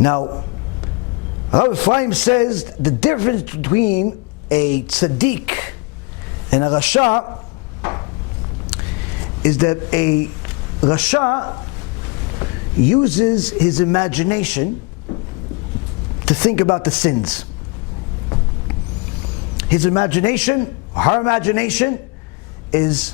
Now, Rabbi Yaron says the difference between a tzaddik and a rasha is that a rasha uses his imagination to think about the sins. His imagination, her imagination, is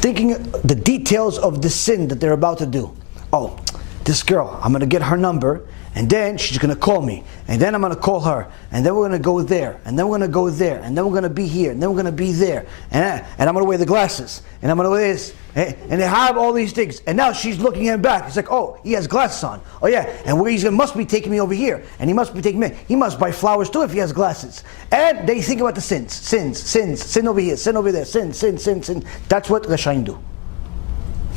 thinking the details of the sin that they're about to do. Oh, this girl, I'm going to get her number, and then she's going to call me, and then I'm going to call her, and then we're going to go there, and then we're going to go there, and then we're going to be here, and then we're going to be there, and I'm going to wear the glasses, and I'm going to wear this, and they have all these things, and now she's looking at him back. It's like, oh, he has glasses on. Oh yeah, and where must be taking me over here, and he must be taking me. He must buy flowers too if he has glasses. And they think about the sins, sin over here, sin over there, sin. That's what Rashaim do.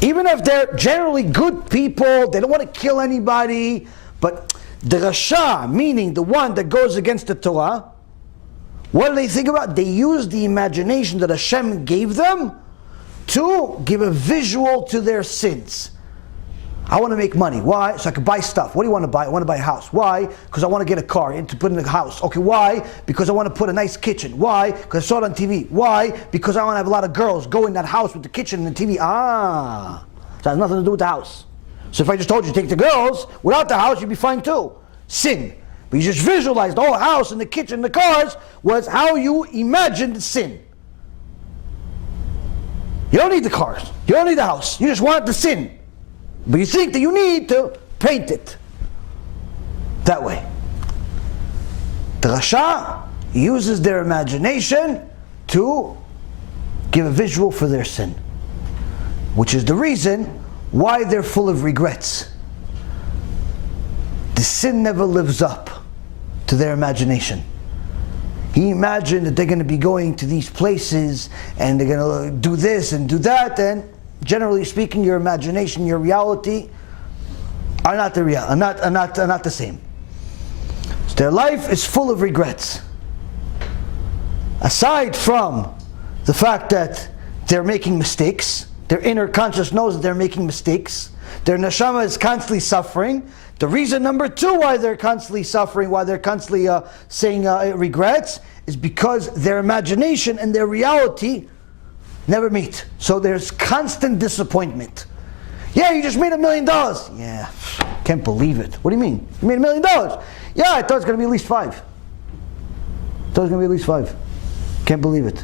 Even if they're generally good people, they don't want to kill anybody, but the Rasha, meaning the one that goes against the Torah, what do they think about? They use the imagination that Hashem gave them to give a visual to their sins. I want to make money. Why? So I can buy stuff. What do you want to buy? I want to buy a house. Why? Because I want to get a car and to put in the house. Okay, why? Because I want to put a nice kitchen. Why? Because I saw it on TV. Why? Because I want to have a lot of girls go in that house with the kitchen and the TV. So it has nothing to do with the house. So if I just told you to take the girls, without the house, you'd be fine too. Sin. But you just visualized the whole house and the kitchen and the cars was how you imagined sin. You don't need the cars. You don't need the house. You just want the sin. But you think that you need to paint it that way. The Rasha uses their imagination to give a visual for their sin, which is the reason why they're full of regrets. The sin never lives up to their imagination. He imagined that they're going to be going to these places and they're going to do this and do that, and generally speaking, your imagination, your reality are not the same. So their life is full of regrets. Aside from the fact that they're making mistakes, their inner conscious knows that they're making mistakes, their neshama is constantly suffering. The reason number two why they're constantly suffering, why they're constantly saying regrets, is because their imagination and their reality never meet. So there's constant disappointment. Yeah, you just made $1 million. Yeah, can't believe it. What do you mean? You made $1 million? Yeah, I thought it was going to be at least 5. I thought it was going to be at least 5. Can't believe it.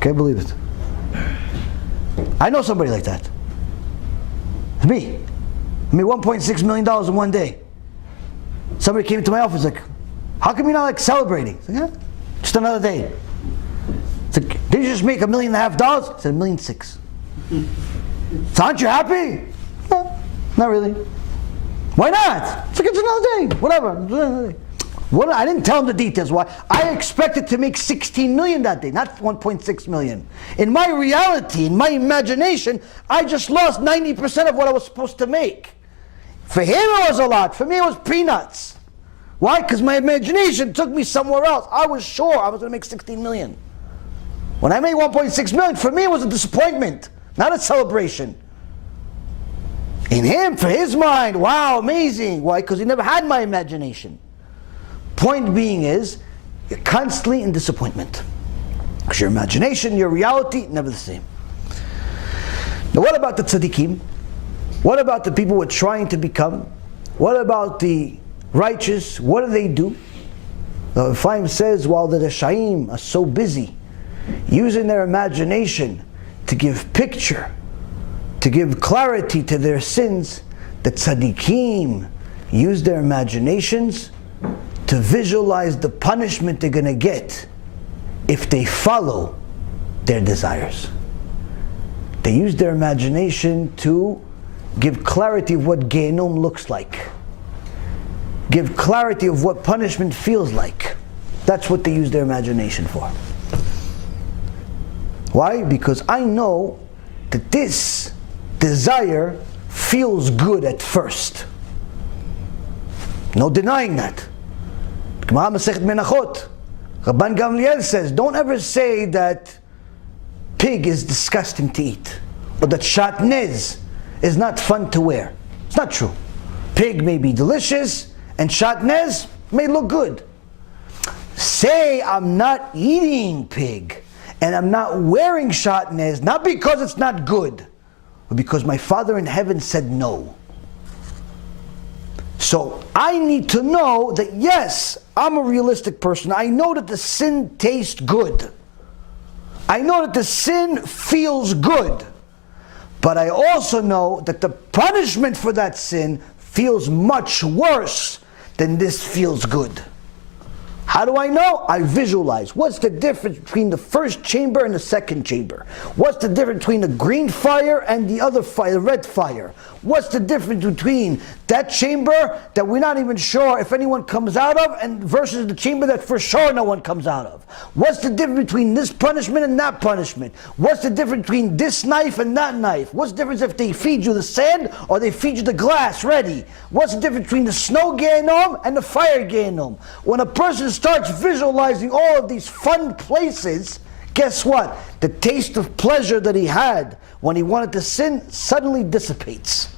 Can't believe it. I know somebody like that. It's me. I made $1.6 million in one day. Somebody came to my office like, how come you're not like celebrating? I said, yeah, just another day. It's like, did you just make $1.5 million? I said $1.6 million. So aren't you happy? No, not really. Why not? It's like, it's another day, whatever. I didn't tell him the details. Why? I expected to make 16 million that day, not 1.6 million. In my reality, in my imagination, I just lost 90% of what I was supposed to make. For him it was a lot. For me it was peanuts. Why? Because my imagination took me somewhere else. I was sure I was going to make 16 million. When I made 1.6 million, for me it was a disappointment, not a celebration. In him, for his mind, wow, amazing. Why? Because he never had my imagination. Point being is, you're constantly in disappointment. Because your imagination, your reality, never the same. Now what about the tzaddikim? What about the people we're trying to become? What about the righteous? What do they do? The Chaim says, while the Rashaim are so busy using their imagination to give picture, to give clarity to their sins, the tzaddikim use their imaginations to visualize the punishment they're going to get if they follow their desires. They use their imagination to give clarity of what Gehenom looks like. Give clarity of what punishment feels like. That's what they use their imagination for. Why? Because I know that this desire feels good at first. No denying that. Gemara Masechet Menachot, Rabban Gamliel says, don't ever say that pig is disgusting to eat, or that shatnez is not fun to wear. It's not true. Pig may be delicious, and shatnez may look good. Say I'm not eating pig, and I'm not wearing shatnez, not because it's not good, but because my Father in heaven said no. So I need to know that yes, I'm a realistic person. I know that the sin tastes good. I know that the sin feels good. But I also know that the punishment for that sin feels much worse than this feels good. How do I know? I visualize. What's the difference between the first chamber and the second chamber? What's the difference between the green fire and the other fire, the red fire? What's the difference between that chamber that we're not even sure if anyone comes out of and versus the chamber that for sure no one comes out of? What's the difference between this punishment and that punishment? What's the difference between this knife and that knife? What's the difference if they feed you the sand or they feed you the glass ready? What's the difference between the snow Gehinnom and the fire Gehinnom? When a person starts visualizing all of these fun places, guess what? The taste of pleasure that he had when he wanted to sin suddenly dissipates.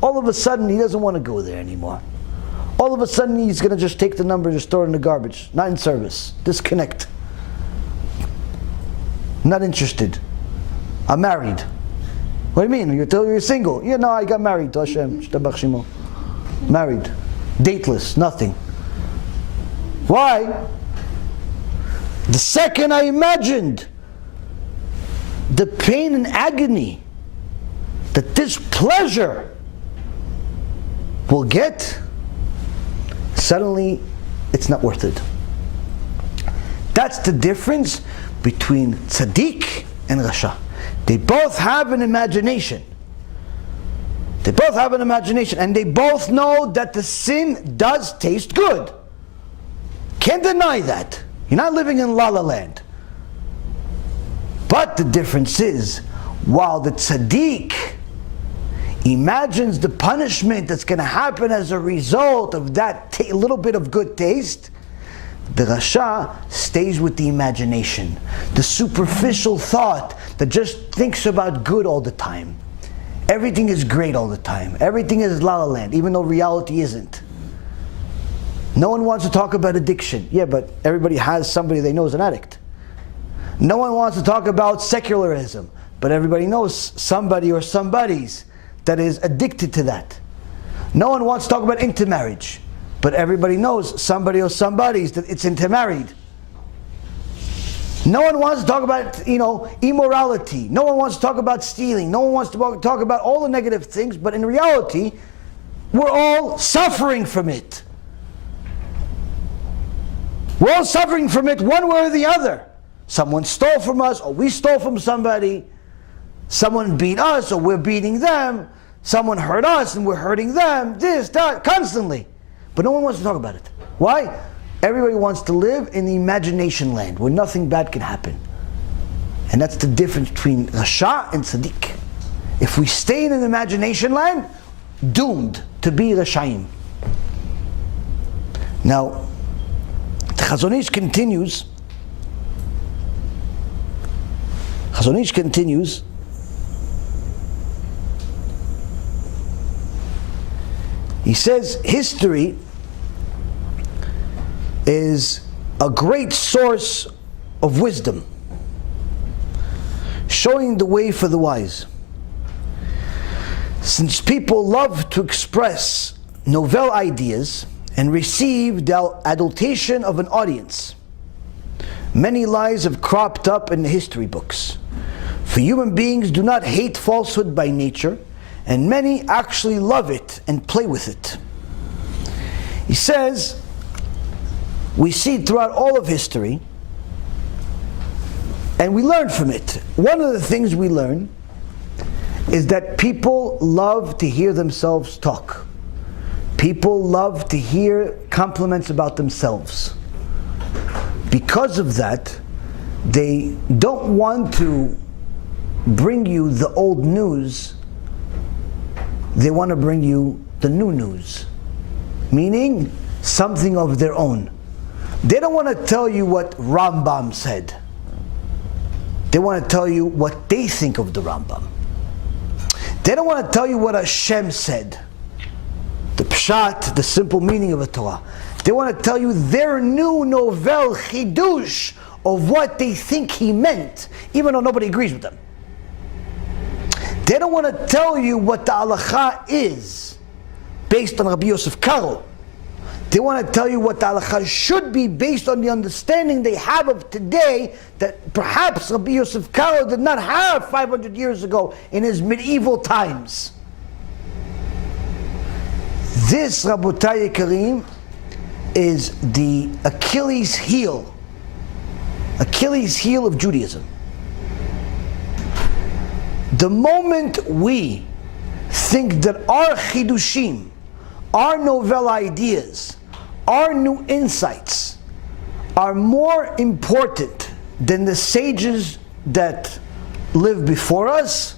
All of a sudden, he doesn't want to go there anymore. All of a sudden, he's going to just take the number and just throw it in the garbage. Not in service. Disconnect. Not interested. I'm married. What do you mean? You're single? Yeah, no, I got married to Hashem. Shtabach Shemo. Married. Dateless. Nothing. Why? The second I imagined the pain and agony that this pleasure will get, suddenly it's not worth it. That's the difference between tzaddik and rasha. They both have an imagination. They both have an imagination, and they both know that the sin does taste good. Can't deny that. You're not living in La La Land. But the difference is, while the tzaddik imagines the punishment that's going to happen as a result of that little bit of good taste, the rasha stays with the imagination, the superficial thought that just thinks about good all the time. Everything is great all the time. Everything is La La Land, even though reality isn't. No one wants to talk about addiction. Yeah, but everybody has somebody they know is an addict. No one wants to talk about secularism, but everybody knows somebody or somebody's that is addicted to that. No one wants to talk about intermarriage, but everybody knows somebody or somebody's that it's intermarried. No one wants to talk about, immorality. No one wants to talk about stealing. No one wants to talk about all the negative things, but in reality, we're all suffering from it. We're all suffering from it one way or the other. Someone stole from us, or we stole from somebody. Someone beat us, or we're beating them. Someone hurt us, and we're hurting them. This, that, constantly. But no one wants to talk about it. Why? Everybody wants to live in the imagination land, where nothing bad can happen. And that's the difference between rasha and tzaddik. If we stay in an imagination land, doomed to be rashaim. Now, the Chazon Ish continues. He says history is a great source of wisdom, showing the way for the wise. Since people love to express novel ideas and receive the adulation of an audience, many lies have cropped up in the history books. For human beings do not hate falsehood by nature, and many actually love it and play with it. He says, we see throughout all of history, and we learn from it. One of the things we learn is that people love to hear themselves talk. People love to hear compliments about themselves. Because of that, they don't want to bring you the old news. They want to bring you the new news, meaning something of their own. They don't want to tell you what Rambam said. They want to tell you what they think of the Rambam. They don't want to tell you what Hashem said. the pshat, the simple meaning of a Torah. They want to tell you their new novel chidush of what they think he meant, even though nobody agrees with them. They don't want to tell you what the halacha is based on Rabbi Yosef Karo. They want to tell you what the halacha should be based on the understanding they have of today that perhaps Rabbi Yosef Karo did not have 500 years ago in his medieval times. This, Rabotai Karim, is the Achilles heel of Judaism. The moment we think that our chidushim, our novel ideas, our new insights are more important than the sages that lived before us,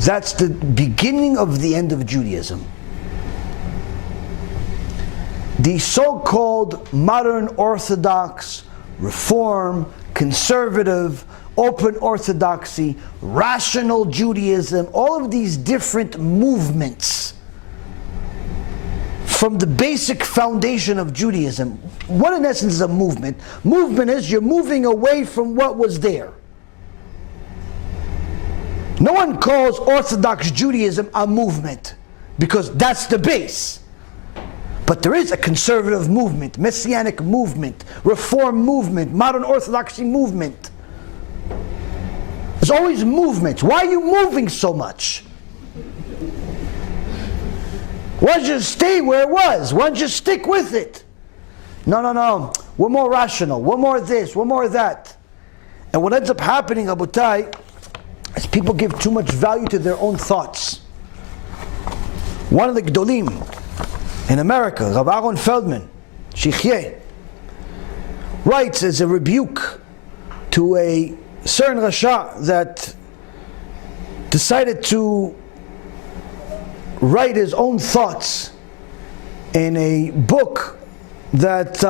that's the beginning of the end of Judaism. The so-called modern Orthodox, Reform, Conservative, Open Orthodoxy, Rational Judaism, all of these different movements from the basic foundation of Judaism. What in essence is a movement? Movement is you're moving away from what was there. No one calls Orthodox Judaism a movement because that's the base. But there is a conservative movement, messianic movement, reform movement, modern orthodoxy movement. There's always movements. Why are you moving so much? Why don't you stay where it was? Why don't you stick with it? No. We're more rational. We're more this. We're more that. And what ends up happening, Abutai, is people give too much value to their own thoughts. One of the Gdolim in America, Rabbi Yaron Reuven, Shichyeh, writes as a rebuke to a certain Rasha that decided to write his own thoughts in a book that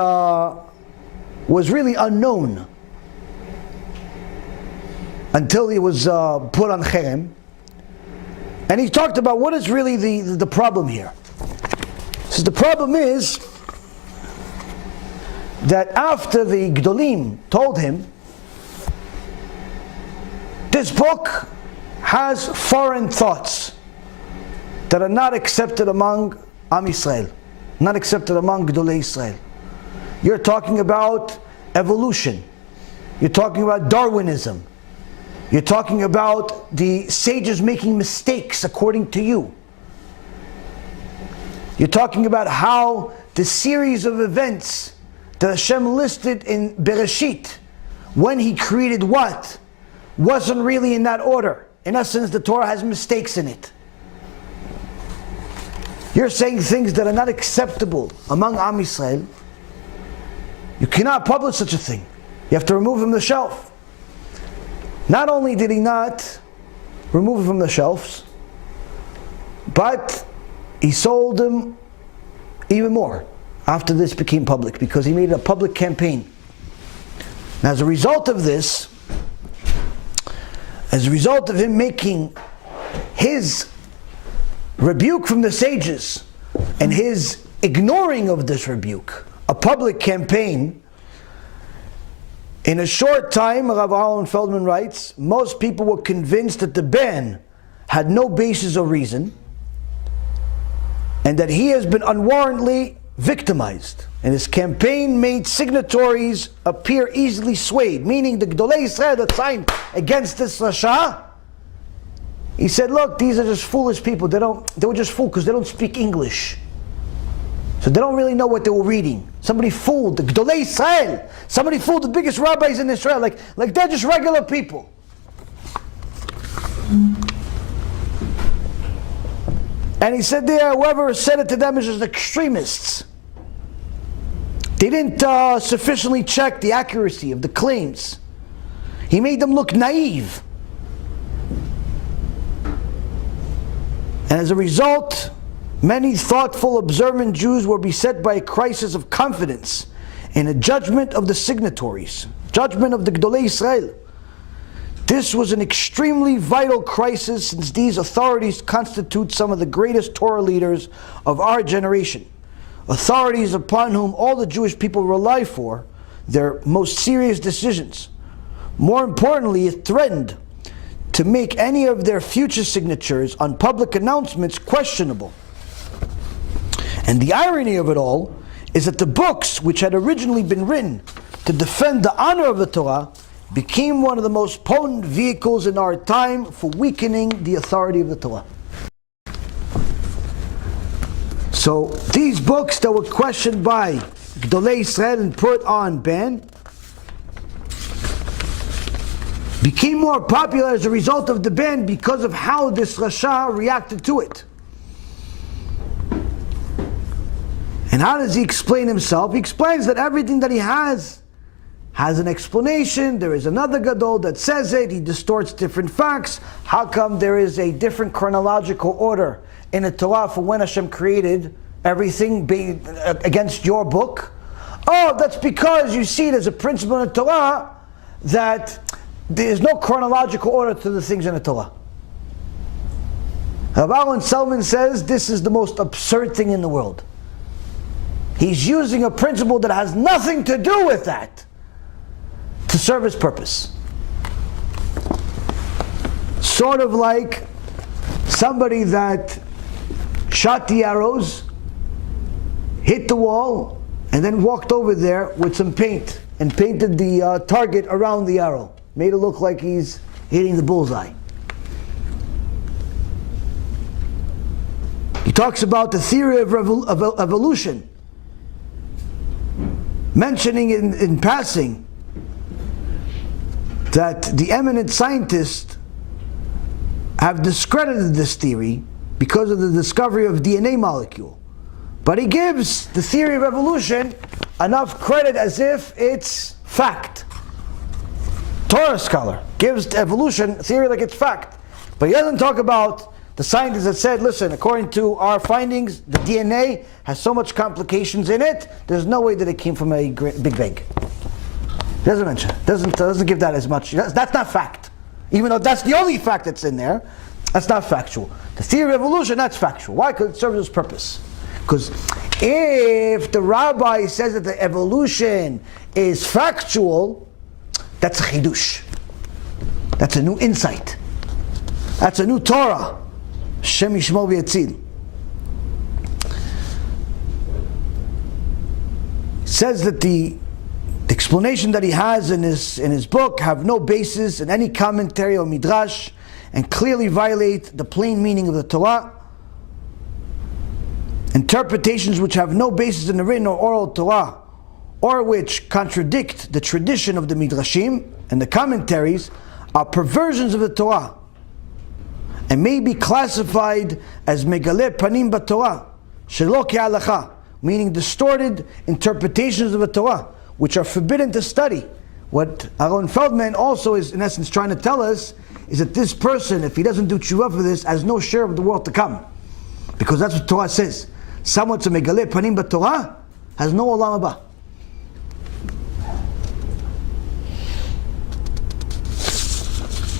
was really unknown until he was put on cherem. And he talked about what is really the problem here. So the problem is that after the Gdolim told him, this book has foreign thoughts that are not accepted among Am Yisrael, not accepted among Gdolei Yisrael. You're talking about evolution. You're talking about Darwinism. You're talking about the sages making mistakes according to you. You're talking about how the series of events that Hashem listed in Bereshit, when He created what, wasn't really in that order. In essence, the Torah has mistakes in it. You're saying things that are not acceptable among Am Yisrael. You cannot publish such a thing. You have to remove him from the shelf. Not only did he not remove him from the shelves, but he sold him even more after this became public, because he made a public campaign. Now, as a result of this, as a result of him making his rebuke from the sages and his ignoring of this rebuke a public campaign, in a short time, Rabbi Yaron Reuven writes, most people were convinced that the ban had no basis or reason, and that he has been unwarrantedly victimized. And his campaign made signatories appear easily swayed, meaning the Gdolei Yisrael that signed against this Rasha, he said, look, these are just foolish people. They were just fooled because they don't speak English. So they don't really know what they were reading. Somebody fooled the Gdolei Yisrael. Somebody fooled the biggest rabbis in Israel. Like they're just regular people. And he said there, whoever said it to them is just extremists. They didn't sufficiently check the accuracy of the claims. He made them look naive. And as a result, many thoughtful, observant Jews were beset by a crisis of confidence in a judgment of the signatories, judgment of the Gdolei Yisrael. This was an extremely vital crisis, since these authorities constitute some of the greatest Torah leaders of our generation, authorities upon whom all the Jewish people rely for their most serious decisions. More importantly, it threatened to make any of their future signatures on public announcements questionable. And the irony of it all is that the books, which had originally been written to defend the honor of the Torah, became one of the most potent vehicles in our time for weakening the authority of the Torah. So these books that were questioned by Gdolei Yisrael and put on ban became more popular as a result of the ban because of how this Rasha reacted to it. And how does he explain himself? He explains that everything that he has an explanation. There is another Gadol that says it. He distorts different facts. How come there is a different chronological order in the Torah for when Hashem created everything against your book? Oh, that's because you see it as a principle in the Torah that there is no chronological order to the things in the Torah. Rabbi Yaron Reuven says this is the most absurd thing in the world. He's using a principle that has nothing to do with that to serve his purpose. Sort of like somebody that shot the arrows, hit the wall, and then walked over there with some paint and painted the target around the arrow. Made it look like he's hitting the bullseye. He talks about the theory of evolution, mentioning in passing that the eminent scientists have discredited this theory because of the discovery of DNA molecule. But he gives the theory of evolution enough credit as if it's fact. Torah scholar gives the evolution theory like it's fact. But he doesn't talk about the scientists that said, listen, according to our findings, the DNA has so much complications in it, there's no way that it came from a Big Bang. Doesn't mention, doesn't give that as much. That's not fact. Even though that's the only fact that's in there, that's not factual. The theory of evolution, that's factual. Why? Because it serves its purpose. Because if the rabbi says that the evolution is factual, that's a chidush. That's a new insight. That's a new Torah. Shem Yishmo v'Yatzil. It says that the explanation that he has in his book have no basis in any commentary or midrash and clearly violate the plain meaning of the Torah. Interpretations which have no basis in the written or oral Torah, or which contradict the tradition of the midrashim and the commentaries, are perversions of the Torah and may be classified as megaleh panim b'Torah shelo ke'alacha, meaning distorted interpretations of the Torah, which are forbidden to study. What Aaron Feldman also is in essence trying to tell us is that this person, if he doesn't do tshuva for this, has no share of the world to come. Because that's what Torah says. Someone to megaleh panim b'Torah has no olam haba.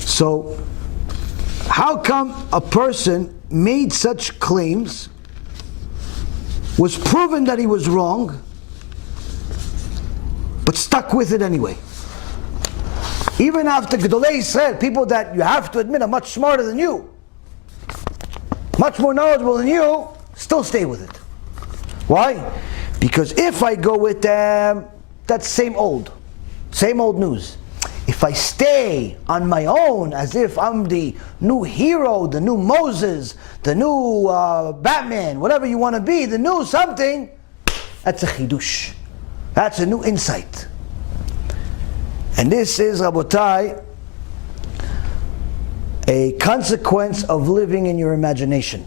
So, how come a person made such claims, was proven that he was wrong, but stuck with it anyway? Even after Gdolei Yisrael, people that you have to admit are much smarter than you, much more knowledgeable than you, still stay with it. Why? Because if I go with them, that's same old news. If I stay on my own as if I'm the new hero, the new Moses, the new Batman, whatever you want to be, the new something, that's a chidush. That's a new insight. And this is, Rabotai, a consequence of living in your imagination.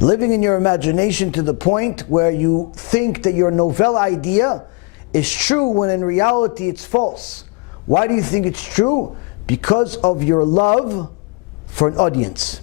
Living in your imagination to the point where you think that your novel idea is true when in reality it's false. Why do you think it's true? Because of your love for an audience.